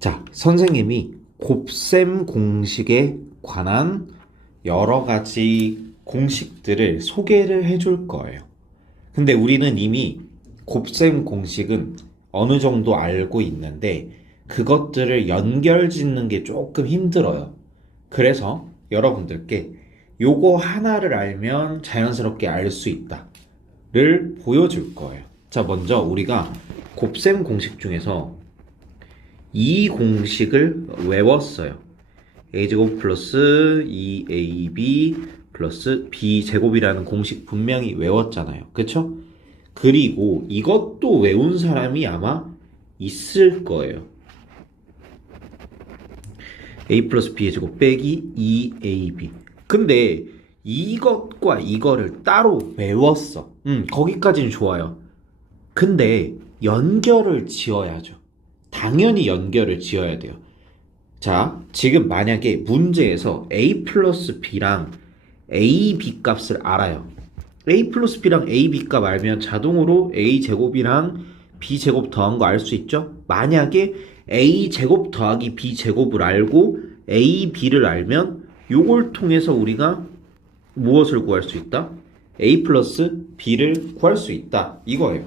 자, 선생님이 곱셈 공식에 관한 여러 가지 공식들을 소개를 해줄 거예요. 근데 우리는 이미 곱셈 공식은 어느 정도 알고 있는데 그것들을 연결 짓는 게 조금 힘들어요. 그래서 여러분들께 요거 하나를 알면 자연스럽게 알 수 있다를 보여줄 거예요. 자, 먼저 우리가 곱셈 공식 중에서 이 공식을 외웠어요. a제곱 플러스 2ab 플러스 b제곱이라는 공식 분명히 외웠잖아요. 그쵸? 그리고 이것도 외운 사람이 아마 있을 거예요. a 플러스 b의 제곱 빼기 2ab. 근데 이것과 이거를 따로 외웠어. 거기까지는 좋아요. 근데 연결을 지어야죠. 당연히 연결을 지어야 돼요. 자, 지금 만약에 문제에서 a 플러스 b랑 ab 값을 알아요. a 플러스 b랑 ab 값 알면 자동으로 a 제곱이랑 b 제곱 더한 거 알 수 있죠? 만약에 a 제곱 더하기 b 제곱을 알고 a, b를 알면 요걸 통해서 우리가 무엇을 구할 수 있다? a 플러스 b를 구할 수 있다. 이거예요.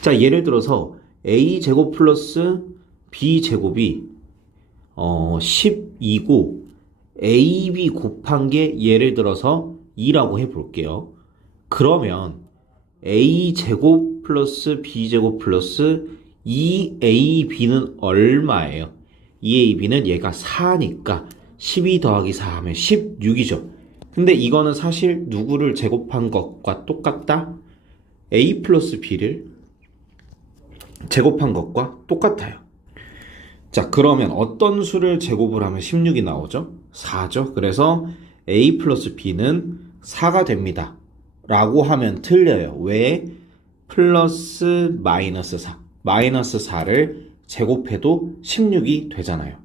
자, 예를 들어서 a 제곱 플러스 b 제곱이 12고 ab 곱한 게 예를 들어서 2라고 해볼게요. 그러면 a 제곱 플러스 b 제곱 플러스 2ab는 얼마예요? 2ab는 얘가 4니까 12 더하기 4 하면 16이죠. 근데 이거는 사실 누구를 제곱한 것과 똑같다? a 플러스 b를 제곱한 것과 똑같아요. 자, 그러면 어떤 수를 제곱을 하면 16이 나오죠? 4죠. 그래서 a 플러스 b는 4가 됩니다. 라고 하면 틀려요. 왜? 플러스 마이너스 4. 마이너스 4를 제곱해도 16이 되잖아요.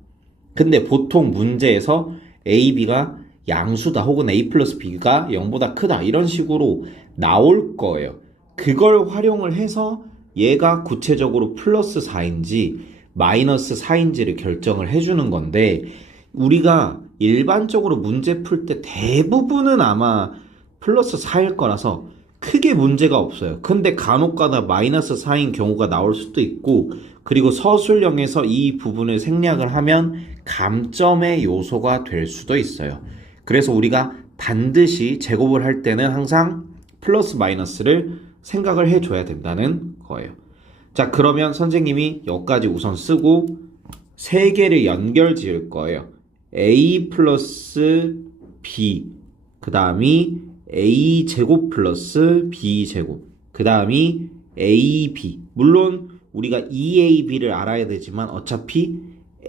근데 보통 문제에서 a, b가 양수다 혹은 a 플러스 b가 0보다 크다 이런 식으로 나올 거예요. 그걸 활용을 해서 얘가 구체적으로 플러스 4인지 마이너스 4인지를 결정을 해주는 건데 우리가 일반적으로 문제 풀 때 대부분은 아마 플러스 4일 거라서 크게 문제가 없어요. 근데 간혹가다 마이너스 4인 경우가 나올 수도 있고 그리고 서술형에서 이 부분을 생략을 하면 감점의 요소가 될 수도 있어요. 그래서 우리가 반드시 제곱을 할 때는 항상 플러스 마이너스를 생각을 해줘야 된다는 거예요. 자, 그러면 선생님이 여기까지 우선 쓰고 세 개를 연결 지을 거예요. a 플러스 b, 그 다음이 a 제곱 플러스 b 제곱, 그 다음이 ab. 물론 우리가 2ab를 알아야 되지만 어차피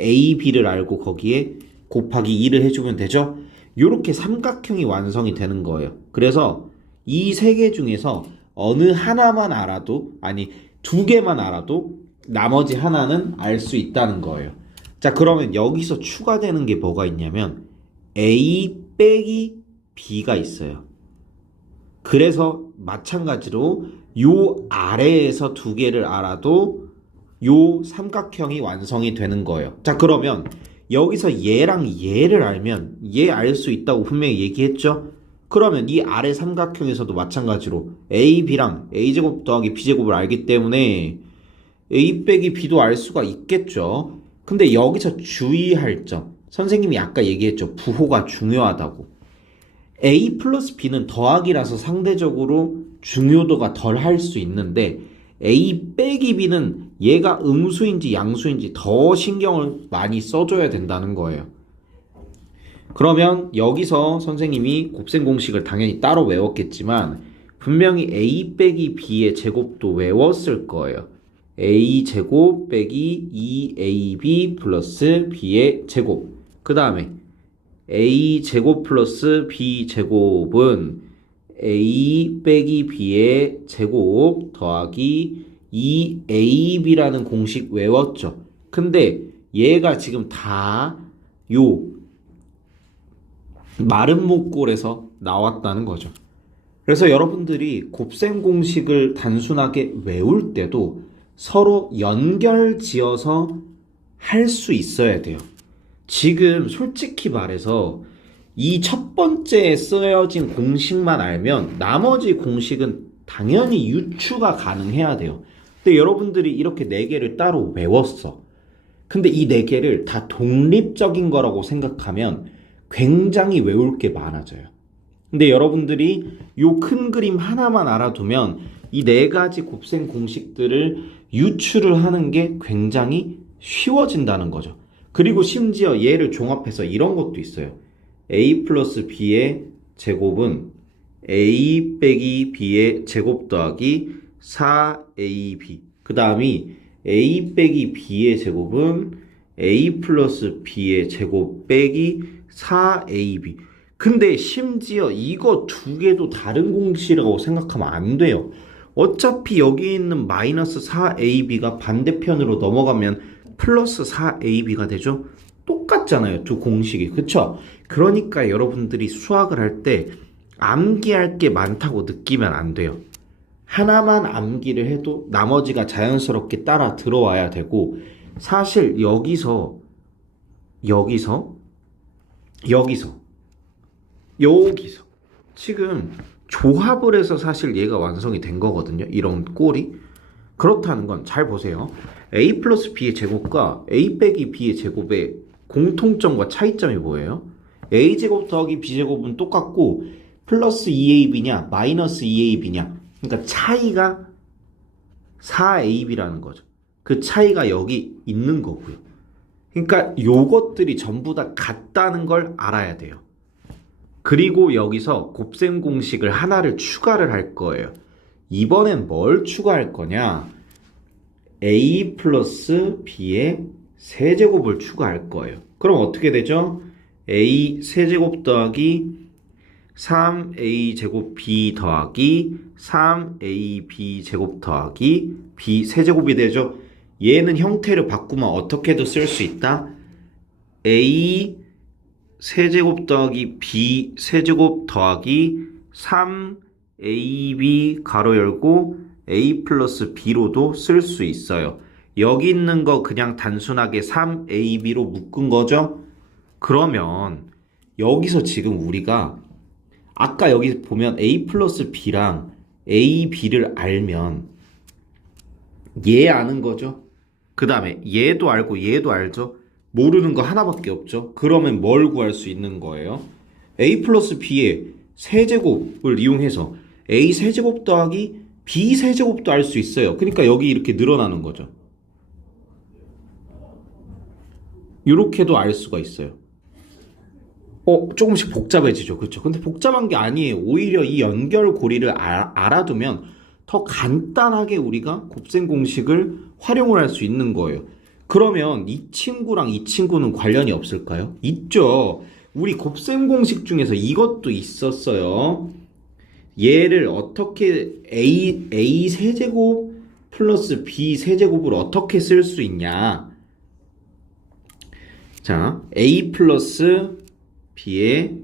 ab를 알고 거기에 곱하기 2를 해주면 되죠. 이렇게 삼각형이 완성이 되는 거예요. 그래서 이 세 개 중에서 어느 하나만 알아도, 아니 두 개만 알아도 나머지 하나는 알 수 있다는 거예요. 자, 그러면 여기서 추가되는 게 뭐가 있냐면 a 빼기 b가 있어요. 그래서 마찬가지로 요 아래에서 두 개를 알아도 요 삼각형이 완성이 되는 거예요. 자, 그러면 여기서 얘랑 얘를 알면 얘 알 수 있다고 분명히 얘기했죠? 그러면 이 아래 삼각형에서도 마찬가지로 a, b랑 a제곱 더하기 b제곱을 알기 때문에 a 빼기 b도 알 수가 있겠죠. 근데 여기서 주의할 점, 선생님이 아까 얘기했죠. 부호가 중요하다고. a 플러스 b는 더하기라서 상대적으로 중요도가 덜 할 수 있는데 a 빼기 b는 얘가 음수인지 양수인지 더 신경을 많이 써줘야 된다는 거예요. 그러면 여기서 선생님이 곱셈 공식을 당연히 따로 외웠겠지만 분명히 a 빼기 b의 제곱도 외웠을 거예요. a 제곱 빼기 2ab 플러스 b의 제곱. 그 다음에 a 제곱 플러스 b 제곱은 a 빼기 b의 제곱 더하기 2ab라는 공식 외웠죠. 근데 얘가 지금 다 요 마른 목골에서 나왔다는 거죠. 그래서 여러분들이 곱셈 공식을 단순하게 외울 때도 서로 연결지어서 할 수 있어야 돼요. 지금 솔직히 말해서 이 첫 번째 쓰여진 공식만 알면 나머지 공식은 당연히 유추가 가능해야 돼요. 근데 여러분들이 이렇게 4개를 따로 외웠어. 근데 이 4개를 다 독립적인 거라고 생각하면 굉장히 외울 게 많아져요. 근데 여러분들이 요 큰 그림 하나만 알아두면 이 4가지 곱셈 공식들을 유추를 하는 게 굉장히 쉬워진다는 거죠. 그리고 심지어 얘를 종합해서 이런 것도 있어요. a 플러스 b의 제곱은 a 빼기 b의 제곱 더하기 4ab. 그 다음이 a 빼기 b의 제곱은 a 플러스 b의 제곱 빼기 4ab. 근데 심지어 이거 2개도 다른 공식이라고 생각하면 안 돼요. 어차피 여기 있는 마이너스 4ab가 반대편으로 넘어가면 플러스 4ab가 되죠? 똑같잖아요. 두 공식이. 그쵸? 그러니까 여러분들이 수학을 할 때 암기할 게 많다고 느끼면 안 돼요. 하나만 암기를 해도 나머지가 자연스럽게 따라 들어와야 되고, 사실 여기서 지금 조합을 해서 사실 얘가 완성이 된 거거든요. 이런 꼴이. 그렇다는 건 잘 보세요. a 플러스 b의 제곱과 a 빼기 b의 제곱의 공통점과 차이점이 뭐예요? a제곱 더하기 b제곱은 똑같고 플러스 2ab냐 마이너스 2ab냐, 그러니까 차이가 4ab라는 거죠. 그 차이가 여기 있는 거고요. 그러니까 요것들이 전부 다 같다는 걸 알아야 돼요. 그리고 여기서 곱셈 공식을 하나를 추가를 할 거예요. 이번엔 뭘 추가할 거냐? a 플러스 b의 세제곱을 추가할 거예요. 그럼 어떻게 되죠? a 세제곱 더하기 3a 제곱 b 더하기 3ab 제곱 더하기 b 세제곱이 되죠. 얘는 형태를 바꾸면 어떻게도 쓸 수 있다. a 세제곱 더하기 b 세제곱 더하기 3ab 가로 열고 a 플러스 b로도 쓸 수 있어요. 여기 있는 거 그냥 단순하게 3ab로 묶은 거죠. 그러면 여기서 지금 우리가 아까 여기 보면 a 플러스 b랑 a, b를 알면 얘 아는 거죠. 그 다음에 얘도 알고 얘도 알죠. 모르는 거 하나밖에 없죠. 그러면 뭘 구할 수 있는 거예요? a 플러스 b의 세제곱을 이용해서 a 세제곱 더하기 b 세제곱도 알 수 있어요. 그러니까 여기 이렇게 늘어나는 거죠. 이렇게도 알 수가 있어요. 조금씩 복잡해지죠. 그렇죠? 근데 복잡한 게 아니에요. 오히려 이 연결고리를 알아두면 더 간단하게 우리가 곱셈 공식을 활용을 할 수 있는 거예요. 그러면 이 친구랑 이 친구는 관련이 없을까요? 있죠. 우리 곱셈 공식 중에서 이것도 있었어요. 얘를 어떻게 a 세제곱 플러스 b 세제곱을 어떻게 쓸 수 있냐. 자, a 플러스 b의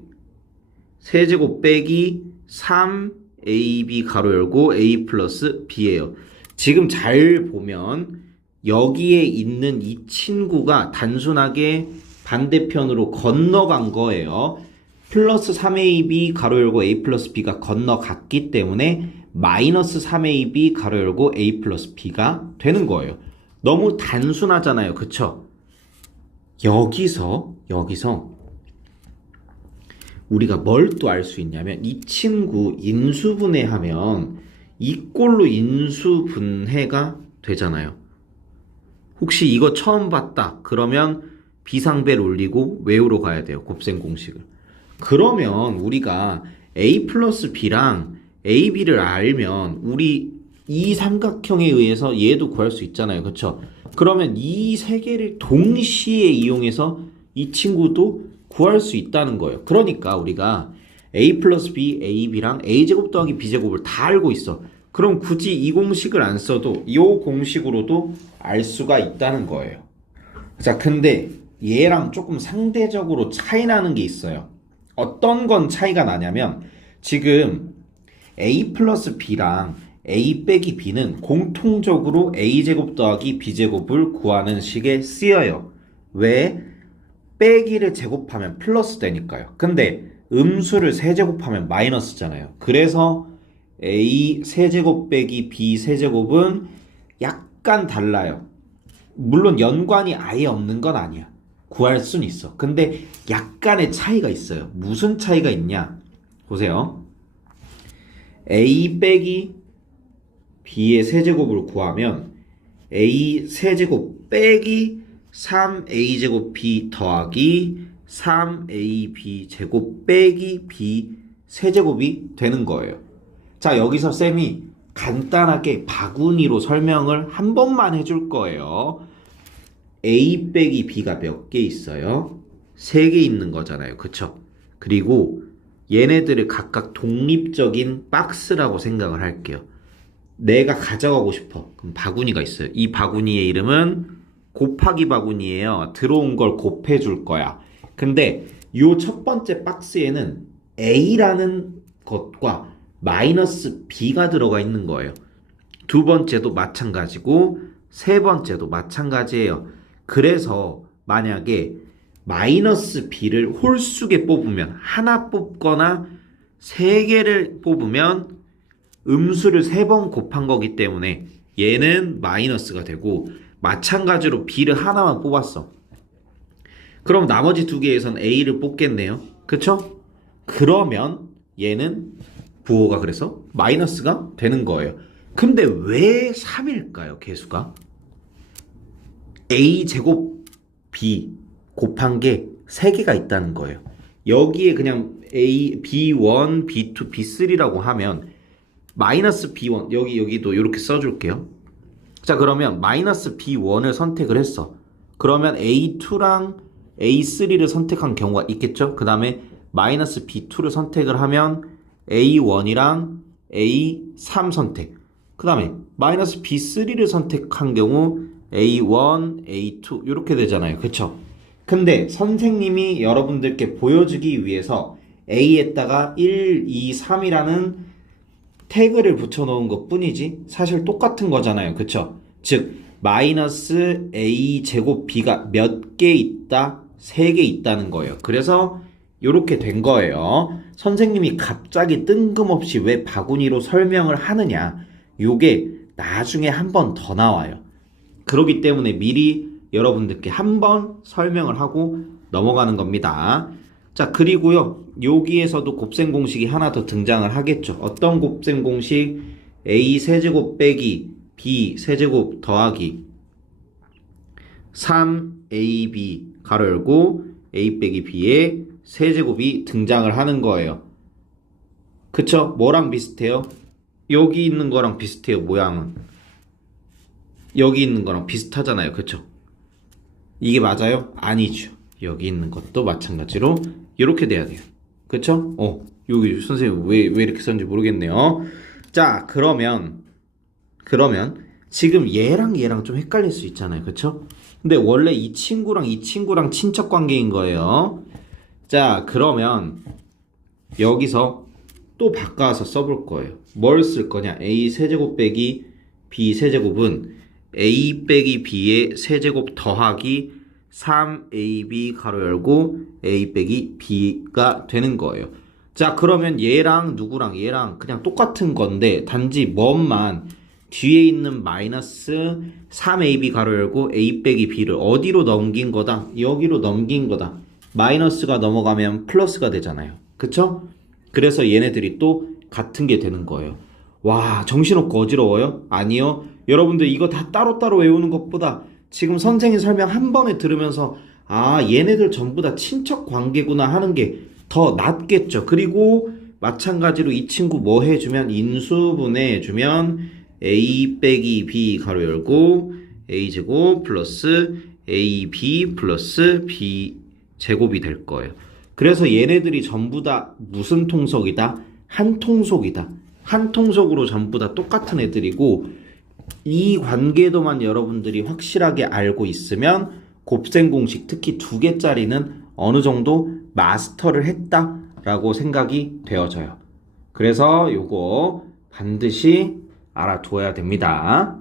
세제곱 빼기 3ab 가로 열고 a 플러스 b예요. 지금 잘 보면 여기에 있는 이 친구가 단순하게 반대편으로 건너간 거예요. 플러스 3ab 가로 열고 a 플러스 b가 건너갔기 때문에 마이너스 3ab 가로 열고 a 플러스 b가 되는 거예요. 너무 단순하잖아요. 그쵸? 여기서 우리가 뭘 또 알 수 있냐면 이 친구 인수분해하면 이 꼴로 인수분해가 되잖아요. 혹시 이거 처음 봤다 그러면 비상벨 울리고 외우러 가야 돼요. 곱셈 공식을. 그러면 우리가 a 플러스 b랑 ab를 알면 우리 이 삼각형에 의해서 얘도 구할 수 있잖아요. 그쵸? 그러면 이 세 개를 동시에 이용해서 이 친구도 구할 수 있다는 거예요. 그러니까 우리가 a 플러스 b, ab랑 a제곱 더하기 b제곱을 다 알고 있어. 그럼 굳이 이 공식을 안 써도 이 공식으로도 알 수가 있다는 거예요. 자, 근데 얘랑 조금 상대적으로 차이 나는 게 있어요. 어떤 건 차이가 나냐면 지금 a 플러스 b랑 a 빼기 b는 공통적으로 a제곱 더하기 b제곱을 구하는 식에 쓰여요. 왜? 빼기를 제곱하면 플러스 되니까요. 근데 음수를 세제곱하면 마이너스잖아요. 그래서 a 세제곱 빼기 b 세제곱은 약간 달라요. 물론 연관이 아예 없는 건 아니야. 구할 순 있어. 근데 약간의 차이가 있어요. 무슨 차이가 있냐? 보세요. a 빼기 b의 세제곱을 구하면 a 세제곱 빼기 3a제곱 b 더하기 3ab 제곱 빼기 b 세제곱이 되는 거예요. 자, 여기서 쌤이 간단하게 바구니로 설명을 한 번만 해줄 거예요. a 빼기 b가 몇 개 있어요? 3개 있는 거잖아요. 그쵸? 그리고 얘네들을 각각 독립적인 박스라고 생각을 할게요. 내가 가져가고 싶어. 그럼 바구니가 있어요. 이 바구니의 이름은 곱하기 바구니예요. 들어온 걸 곱해줄 거야. 근데 요 첫 번째 박스에는 a라는 것과 마이너스 b가 들어가 있는 거예요. 두 번째도 마찬가지고 세 번째도 마찬가지예요. 그래서 만약에 마이너스 b를 홀수게 뽑으면 하나 뽑거나 세 개를 뽑으면 음수를 3번 곱한 거기 때문에 얘는 마이너스가 되고 마찬가지로 b를 하나만 뽑았어. 그럼 나머지 두 개에선 a를 뽑겠네요. 그쵸? 그러면 얘는 부호가 그래서 마이너스가 되는 거예요. 근데 왜 3일까요? 개수가? a 제곱 b 곱한 게 3개가 있다는 거예요. 여기에 그냥 a, b1, b2, b3라고 하면 마이너스 b1 여기도 이렇게 써줄게요. 자, 그러면 마이너스 b1을 선택을 했어. 그러면 a2랑 a3를 선택한 경우가 있겠죠. 그 다음에 마이너스 b2를 선택을 하면 a1이랑 a3 선택. 그 다음에 마이너스 b3를 선택한 경우 a1, a2 이렇게 되잖아요. 그쵸? 근데 선생님이 여러분들께 보여주기 위해서 a에다가 1, 2, 3이라는 태그를 붙여놓은 것 뿐이지 사실 똑같은 거잖아요. 그쵸? 즉 마이너스 a 제곱 b가 몇 개 있다? 3개 있다는 거예요. 그래서 이렇게 된 거예요. 선생님이 갑자기 뜬금없이 왜 바구니로 설명을 하느냐, 요게 나중에 한 번 더 나와요. 그렇기 때문에 미리 여러분들께 한 번 설명을 하고 넘어가는 겁니다. 자, 그리고요, 여기에서도 곱셈 공식이 하나 더 등장을 하겠죠. 어떤 곱셈 공식? a 세제곱 빼기 b 세제곱 더하기 3ab 가로 열고 a 빼기 b의 세제곱이 등장을 하는 거예요. 그쵸? 뭐랑 비슷해요? 여기 있는 거랑 비슷해요. 모양은 여기 있는 거랑 비슷하잖아요. 그쵸? 이게 맞아요? 아니죠. 여기 있는 것도 마찬가지로 이렇게 돼야 돼요. 그쵸? 여기 선생님 왜 이렇게 썼는지 모르겠네요. 자, 그러면 지금 얘랑 좀 헷갈릴 수 있잖아요. 그쵸? 근데 원래 이 친구랑 친척 관계인 거예요. 자, 그러면 여기서 또 바꿔서 써볼 거예요. 뭘 쓸 거냐? a 세제곱 빼기 b 세제곱은 a 빼기 b의 세제곱 더하기 3ab 가로 열고 a 빼기 b가 되는 거예요. 자, 그러면 얘랑 얘랑 그냥 똑같은 건데 단지 뭐만 뒤에 있는 마이너스 3ab 가로 열고 a 빼기 b를 어디로 넘긴 거다? 여기로 넘긴 거다. 마이너스가 넘어가면 플러스가 되잖아요. 그쵸? 그래서 얘네들이 또 같은 게 되는 거예요. 와, 정신없고 어지러워요? 아니요. 여러분들 이거 다 따로따로 외우는 것보다 지금 선생님 설명 한 번에 들으면서 얘네들 전부 다 친척 관계구나 하는 게 더 낫겠죠. 그리고 마찬가지로 이 친구 뭐 해주면 인수분해 해주면 a 빼기 b 가로 열고 a제곱 플러스 ab 플러스 b 제곱이 될 거예요. 그래서 얘네들이 전부 다 무슨 통속이다? 한 통속이다. 한 통속으로 전부 다 똑같은 애들이고 이 관계도만 여러분들이 확실하게 알고 있으면 곱셈 공식 특히 2개짜리는 어느 정도 마스터를 했다라고 생각이 되어져요. 그래서 요거 반드시 알아두어야 됩니다.